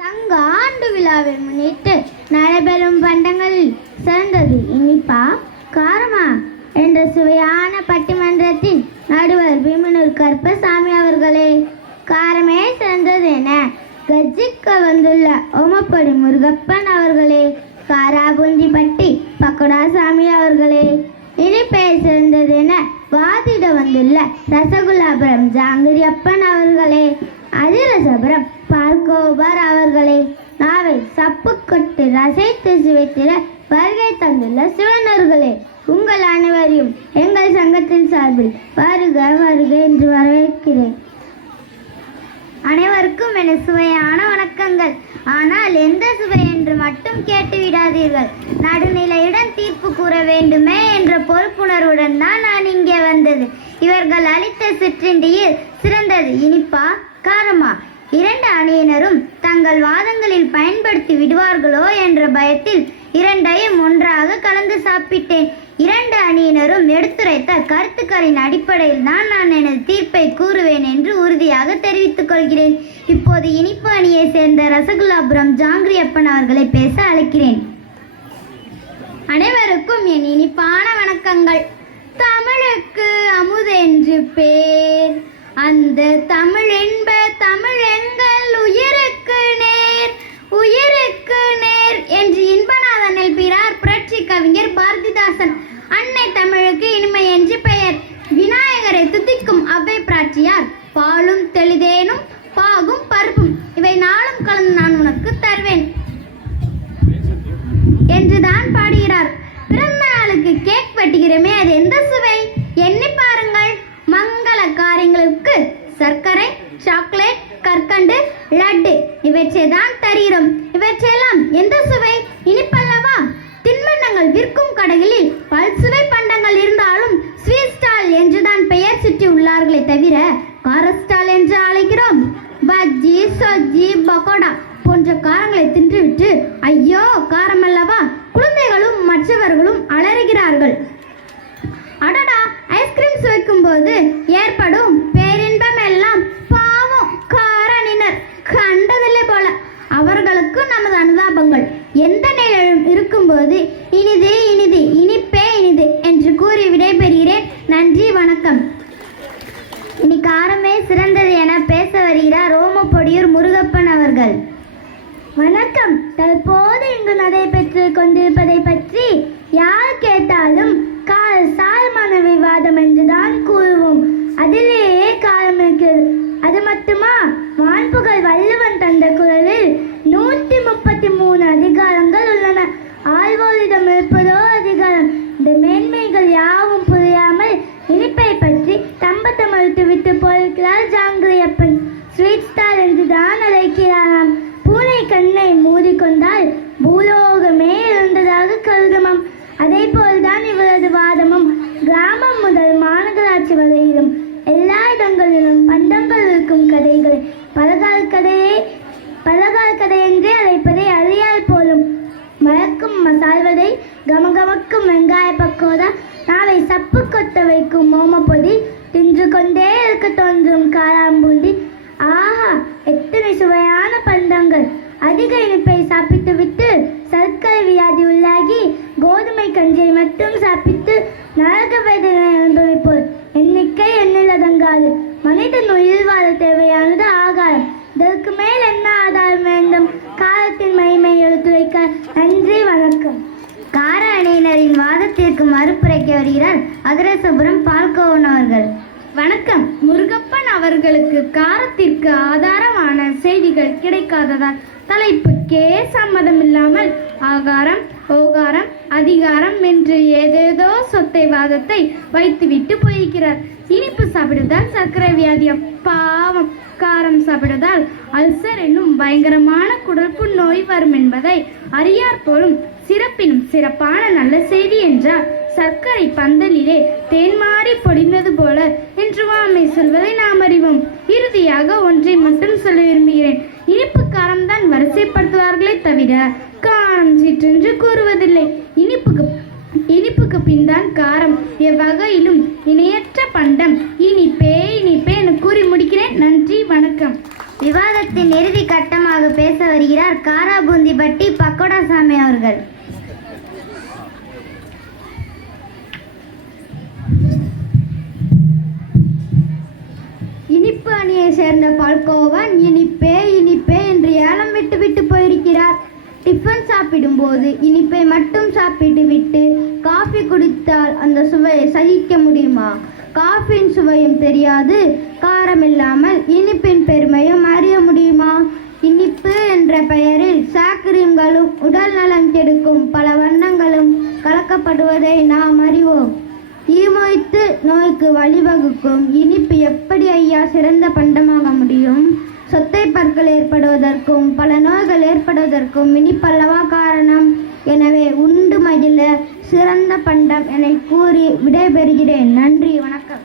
சங்க ஆண்டு விழாவை முன்னிட்டு நடைபெறும் பண்டங்களில் சிறந்தது இனிப்பா காரமா என்ற சுவையான பட்டிமன்றத்தின் நடுவர் விமனூர் கருப்பசாமி அவர்களே, காரமே சிறந்தது என கர்ஜிக்க வந்துள்ள ஓமப்படி முருகப்பன் அவர்களே, காராபூந்திப்பட்டி பக்கோடாசாமி அவர்களே, இனிப்பே சிறந்தது என வாதிட வந்துள்ள ரசகுல்லாபுரம் ஜாங்கிரியப்பன் அவர்களே, அதிரசபுரம் பார்கோபர் அவர்களே, நாவை சப்புக்கொட்டு ரசைத்து சுவைத்திட வருகை தந்துள்ள சிவனர்களே, உங்கள் அனைவரையும் எங்கள் சங்கத்தின் சார்பில் வருக வருக என்று வரவேற்கிறேன். அனைவருக்கும் என சுவையான வணக்கங்கள். ஆனால் எந்த சுவை என்று மட்டும் கேட்டு விடாதீர்கள். நடுநிலையுடன் தீர்ப்பு கூற வேண்டுமே என்ற பொறுப்புணர்வுடன் தான் நான் இங்கே வந்தது. இவர்கள் அளித்த சிற்றிண்டியில் சிறந்தது இனிப்பா காரமா? இரண்டு அணியினரும் தங்கள் வாதங்களில் பயன்படுத்தி விடுவார்களோ என்ற பயத்தில் இரண்டையும் ஒன்றாக கலந்து சாப்பிட்டேன். இரண்டு அணியினரும் எடுத்துரைத்த கருத்துக்களின் அடிப்படையில் தான் நான் எனது தீர்ப்பை கூறுவேன் என்று உறுதியாக தெரிவித்துக் கொள்கிறேன். இப்போது இனிப்பு அணியை சேர்ந்த ரசகுல்லாபுரம் ஜாங்கிரியப்பன் அவர்களை பேச அழைக்கிறேன். அனைவருக்கும் என் இனிப்பான வணக்கங்கள். தமிழுக்கு அமுதென்று பேர், அந்த தமிழ் என்ப தமிழ் எங்கள் உயிருக்கு நேர், உயிருக்கு நேர் என்று இன்பநாதன் எழுப்பினார் புரட்சி கவிஞர் பாரதிதாசன். அன்னை தமிழுக்கு இனிமை என்று பெயர். விநாயகரை துதிக்கும் அவ்வை பிராட்சியார் பாலும் தெளிதேனும் பாகும் பருப்பும் இவை நாளும் கலந்து நான் உனக்கு தருவேன் என்றுதான் பாடுகிறார். பிறந்த நாளுக்கு கேக் வெட்டுகிறோமே, அது எந்த சுவை? எண்ணி பாருங்கள். மங்கள காரியங்களுக்கு சர்க்கரை, சாக்லேட், கற்கண்டு, லட்டு இவற்றை தான் தருகிறோம். இவற்றையெல்லாம் எந்த சுவை? இனிப்பல்லவா? தின்பண்டங்கள் விற்கும் கடைகளில் பல்சுவை பண்டங்கள் இருந்தாலும் ஸ்வீட் ஸ்டால் என்றுதான் பெயர் சுற்றி உள்ளார்களே தவிர கார ஸ்டால் என்று அழைக்கிறோம். பஜ்ஜி, சொஜ்ஜி, பக்கோடா போன்ற காரங்களை தின்றுவிட்டு ஐயோ காரமல்லவா குழந்தைகளும் மற்றவர்களும் அலறுகிறார்கள். அடடா, ஐஸ்கிரீம் சுவைக்கும் போது ஏற்படும் பேரின்பம் எல்லாம் பாவம் காரணினர் கண்டதில்லை போல. அவர்கள் முகங்கள். எந்த நிலையிலும் இருக்கும்போது இனிது இனிது இனிப்பே இனிது என்று கூறி விடைபெறுகிறேன். நன்றி, வணக்கம். இனி காரமே சிறந்தது என பேச வருகிறார் ரோமப்பொடியூர் முருகப்பன் அவர்கள். வணக்கம். தற்போது இங்கு நடைபெற்று கொண்டிருப்பதை பற்றி யார் கேட்டாலும் சாரமான விவாதம் என்றுதான் கூறுவோம். அதிலேயே காலம் இருக்கிறது. அது மட்டுமா, வான்புகழ் வள்ளுவன் தந்த குரலில் 133 அதிகாரங்கள் உள்ளன. ஆழ்வோரிடம் இருப்பதோ அதிகாரம். இந்த மேன்மைகள் யாவும் புரியாமல் இனிப்பை பற்றி தம்பத்த மறுத்து விட்டு போயிருக்கிறார் ஜாங்கிரியப்பன். ஸ்வீட் ஸ்டார் என்றுதான் அழைக்கிறாராம். பூனை கண்ணை மூடிக்கொண்டால் பூலோகமே இருந்ததாக கருதுமாம். அதே போல்தான் இவரது வாதமும். கிராமம் முதல் மாநகராட்சி வரையிலும் எல்லா இடங்களிலும் பண்டங்கள் இருக்கும் கதைகளை பலகால கதை என்றே அழைப்பதை அறியால் போலும். மறக்கும் மசால்வதை, கமகமக்கும் வெங்காய பக்கோடா, நாவை சப்பு கொத்த வைக்கும் ஓமப்பொடி, தின்று கொண்டே இருக்க தோன்றும் காராம்பூந்தி. ஆஹா, எத்தனை சுவையான பண்டங்கள்! அதிக இனிப்பை சாப்பிட்டு விட்டு சர்க்கரை வியாதி உள்ளாகி கோதுமை கஞ்சியை மட்டும் சாப்பிட்டு நரக வேதனை அனுபவிப்போர் எண்ணிக்கை எண்ணிலடங்காது. மனிதன் உயிர் வாழ தேவையானது ஆகாரம். இதற்கு மேல் என்ன ஆதாரம் வேண்டும்? காரத்தின் மகிமை எடுத்துரைக்க. நன்றி, வணக்கம். கார அணியினரின் வாதத்திற்கு மறுப்புரைக்க வருகிறார் அதிரசபுரம் பால்கோவன் அவர்கள். வணக்கம். முருகப்பன் அவர்களுக்கு காரத்திற்கு ஆதாரமான செய்திகள் கிடைக்காததால் தலைப்புக்கே சம்மதம் இல்லாமல் ஆகாரம், ஓகாரம், அதிகாரம் என்று ஏதேதோ சொத்தை வாதத்தை வைத்துவிட்டு போயிருக்கிறார். இனிப்பு சாப்பிடுவதால் சர்க்கரை வியாதியம், பாவம். காரம் சாப்பிடுவதால் அல்சர் என்னும் பயங்கரமான குடல்பு நோய் வரும் என்பதை அறியார் போலும். சிறப்பினும் சிறப்பான நல்ல செய்தி என்றால் சர்க்கரை பந்தலிலே தேன்மாறி பொடிந்தது போல என்று வாமை சொல்வதை நாம் அறிவோம். இறுதியாக ஒன்றை மட்டும் சொல்ல விரும்புகிறேன். இனிப்பு காரம்தான் வரிசைப்படுத்துவார்களே தவிர காரம் சீற்றென்று கூறுவதில்லை. இனிப்புக்கு பின் தான் காரம். எவ்வகையிலும் இணையற்ற பண்டம். இனிப்பே இனிப்பே என கூறி முடிக்கிறேன். நன்றி, வணக்கம். விவாதத்தின் இறுதி கட்டமாக பேச வருகிறார் காராபூந்தி பட்டி பக்கோடாசாமி அவர்கள். இனிப்பு அணியை சேர்ந்த பால்கோவன் இனிப்பே இனிப்பே என்று ஏலம் விட்டு போயிருக்கிறார். டிஃபன் சாப்பிடும்போது இனிப்பை மட்டும் சாப்பிட்டு விட்டு காஃபி குடித்தால் அந்த சுவையை சகிக்க முடியுமா? காஃபியின் சுவையும் தெரியாது, காரம் இல்லாமல் இனிப்பின் பெருமையும் அறிய முடியுமா? இனிப்பு என்ற பெயரில் சாக்கிரீம்களும் உடல் நலம் கெடுக்கும் பல வண்ணங்களும் கலக்கப்படுவதை நாம் அறிவோம். ஈமொய்த்து நோய்க்கு வழிவகுக்கும் இனிப்பு எப்படி ஐயா சிறந்த பண்டமாக முடியும்? சொத்தை பற்கள் ஏற்படுவதற்கும் பல நோய்கள் ஏற்படுவதற்கும் இனிப்பல்லவா காரணம். எனவே உண்டு மகிழ சிறந்த பண்டம் என கூறி விடைபெறுகிறேன். நன்றி, வணக்கம்.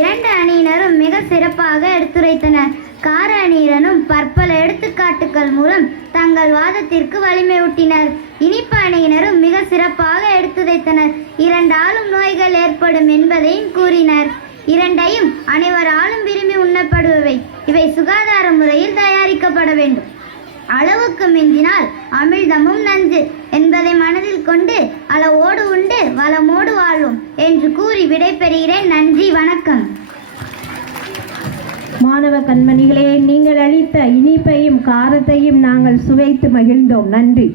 இரண்டு அணியினரும் மிக சிறப்பாக எடுத்துரைத்தனர். கார அணியினரும் பற்பல எடுத்துக்காட்டுகள் மூலம் தங்கள் வாதத்திற்கு வலிமை ஊட்டினர். இனிப்பு அணியினரும் மிக சிறப்பாக எடுத்துரைத்தனர். இரண்டாலும் நோய்கள் ஏற்படும் என்பதையும் கூறினர். இரண்டையும் அனைவராலும் விரும்பி உண்ணப்படுபவை. இவை சுகாதார முறையில் தயாரிக்கப்பட வேண்டும். அளவுக்கு மிஞ்சினால் அமிழ்தமும் நஞ்சு என்பதை மனதில் கொண்டு அளவோடு உண்டு வளமோடு வாழ்வோம் என்று கூறி விடைபெறுகிறேன். நன்றி, வணக்கம். மாணவ கண்மணிகளே, நீங்கள் அளித்த இனிப்பையும் காரத்தையும் நாங்கள் சுவைத்து மகிழ்ந்தோம். நன்றி.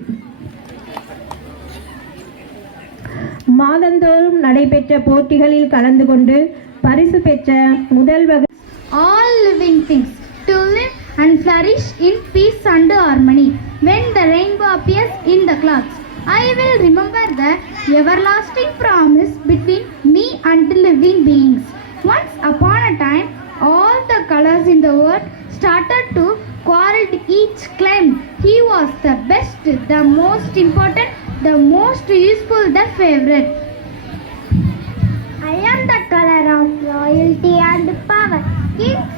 மாதந்தோறும் நடைபெற்ற போட்டிகளில் கலந்து கொண்டு பரிசு பெற்ற முதல் வகை All living things to live and flourish in peace and harmony. When the rainbow appears in the clouds, I will remember the everlasting promise between me and living beings. Once upon a time, all the colors in the world started to quarrel. Each claimed he was the best, the most important, the most useful, the favorite. I am the color of loyalty and power. Kings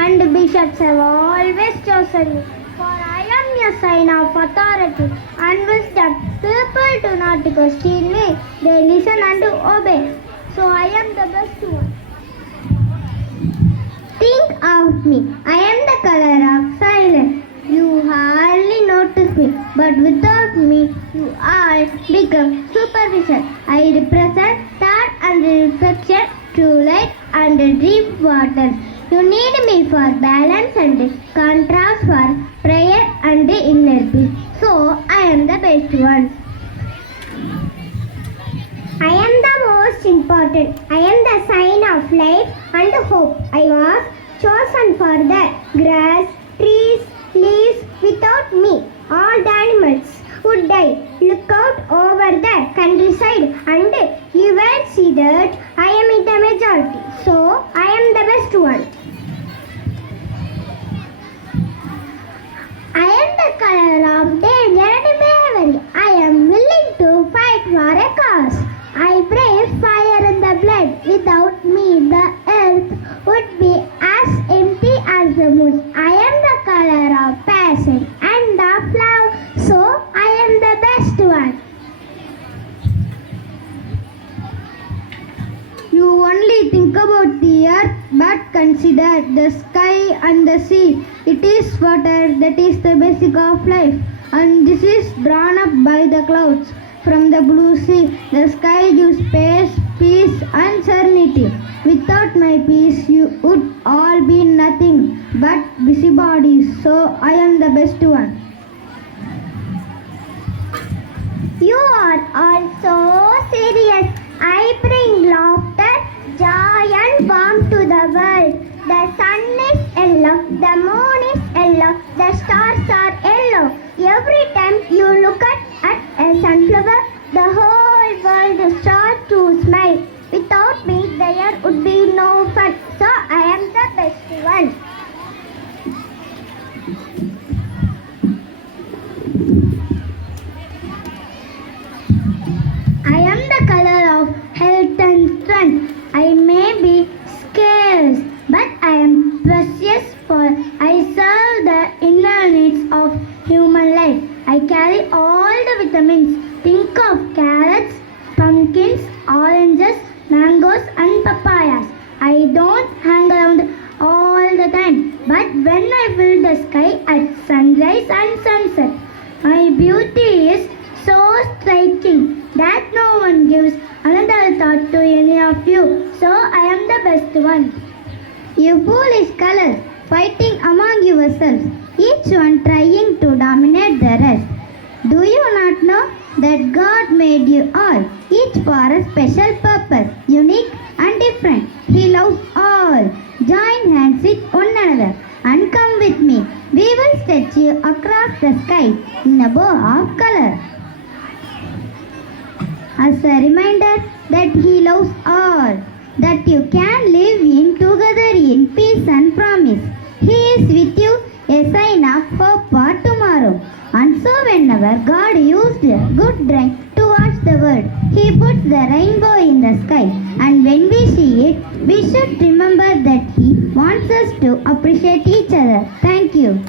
and bishops have always chosen me, for I am a sign of authority and wisdom. People do not question me, they listen and obey. So I am the best one. Think of me, I am the color of silence. You hardly notice but without me, you all become superficial. I represent thought and reflection, true light and deep water. You need me for balance and contrast, for prayer and inner peace. So I am the best one. I am the most important. I am the sign of life and hope. I was chosen for the grass, trees, leaves. Without me, all the animals would die. Look out over the countryside and you will see that I am in the majority. So I am the best one. I am the color of danger and bravery. I am willing to fight for a cause. I breathe fire in the blood. Without me, the earth would be as empty as the moon. I am the color of passion and of love, so I am the best one. You only think about the earth, but consider the sky and the sea. It is water that is the basic of life, and this is drawn up by the clouds from the blue sea. The sky gives space, peace and serenity. Without my peace, you would all be nothing but busybodies, so I am the best one. You are all so serious. I bring laughter, joy and warmth to the world. The sun is yellow, the moon is yellow, the stars are yellow. Every time you look at a sunflower, the whole world starts to smile. Without me, there would be no fun. So I am the best one. I am the color of health and strength. I may be scarce, but I am precious, for I serve the inner needs of human life. I carry all the vitamins. Think of carrots, pumpkins, oranges, mangoes and papayas. I don't hang around all the time, but when I fill the sky at sunrise and sunset, my beauty is so striking that no one gives another thought to any of you. So I am the best one. You foolish colors, fighting among yourselves, each one trying to dominate the rest. Do you not know that God made you all, each for a special purpose, unique and different? He loves all. Join hands with one another and come with me. We will stretch you across the sky in a bow of color, as a reminder that He loves all, that you can live in together in peace and promise. He is with you, a sign of hope for tomorrow. And so whenever God used a good drink to wash the world, He puts the rainbow in the sky. And when we see it, we should remember that He wants us to appreciate each other. Thank you.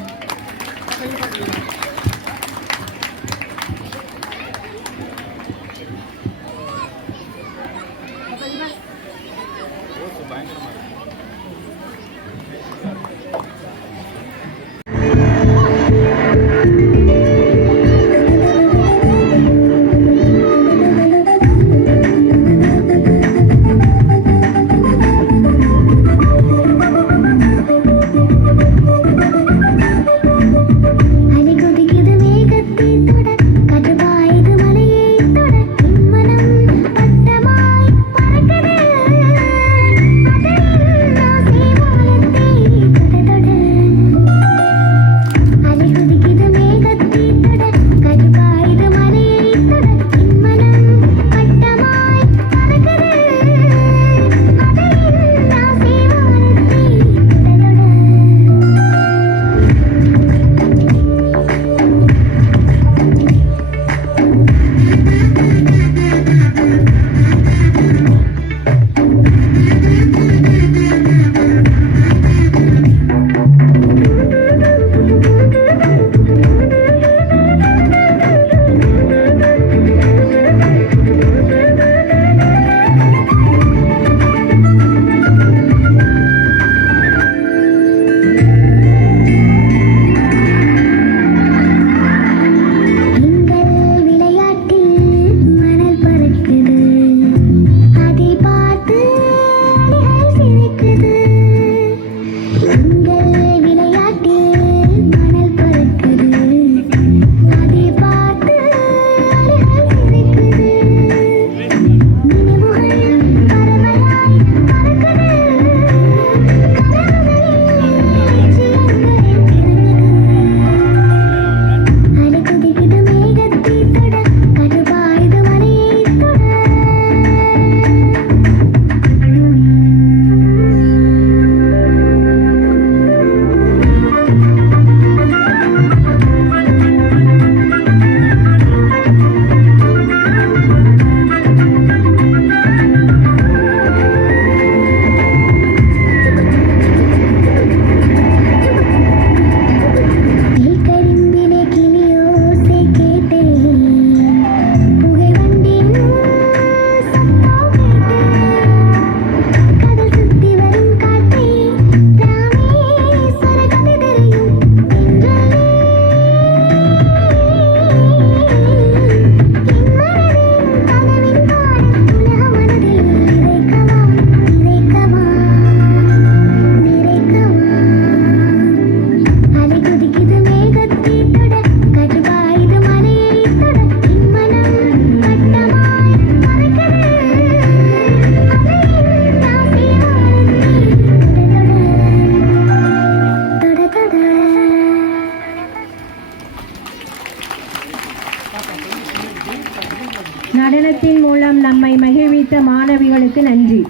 நடனத்தின் மூலம் நம்மை மகிழ்வித்த மாணவிகளுக்கு நன்றி.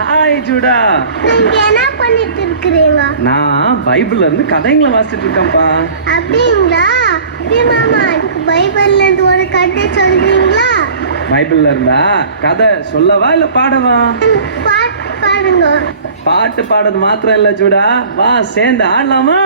Hi Judah, நீங்க என்ன பண்ணிட்டு இருக்கீங்க? நான் பைபிள்ல இருந்து கதைங்களை வாசிச்சுட்டு இருக்கேன்ப்பா. அப்படிங்களா? மாமா, பைபிள்ல இருந்து ஒரு கதை சொல்றீங்களா? பைபிள்ல இருந்தா கதை சொல்லவா இல்ல பாடவா? பாட்டு பாடுங்க. பாட்டு பாடுறது மாத்திரம் இல்ல ஜூடா, வா சேர்ந்து ஆடலாமா?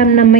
அடையாளம் நம்மை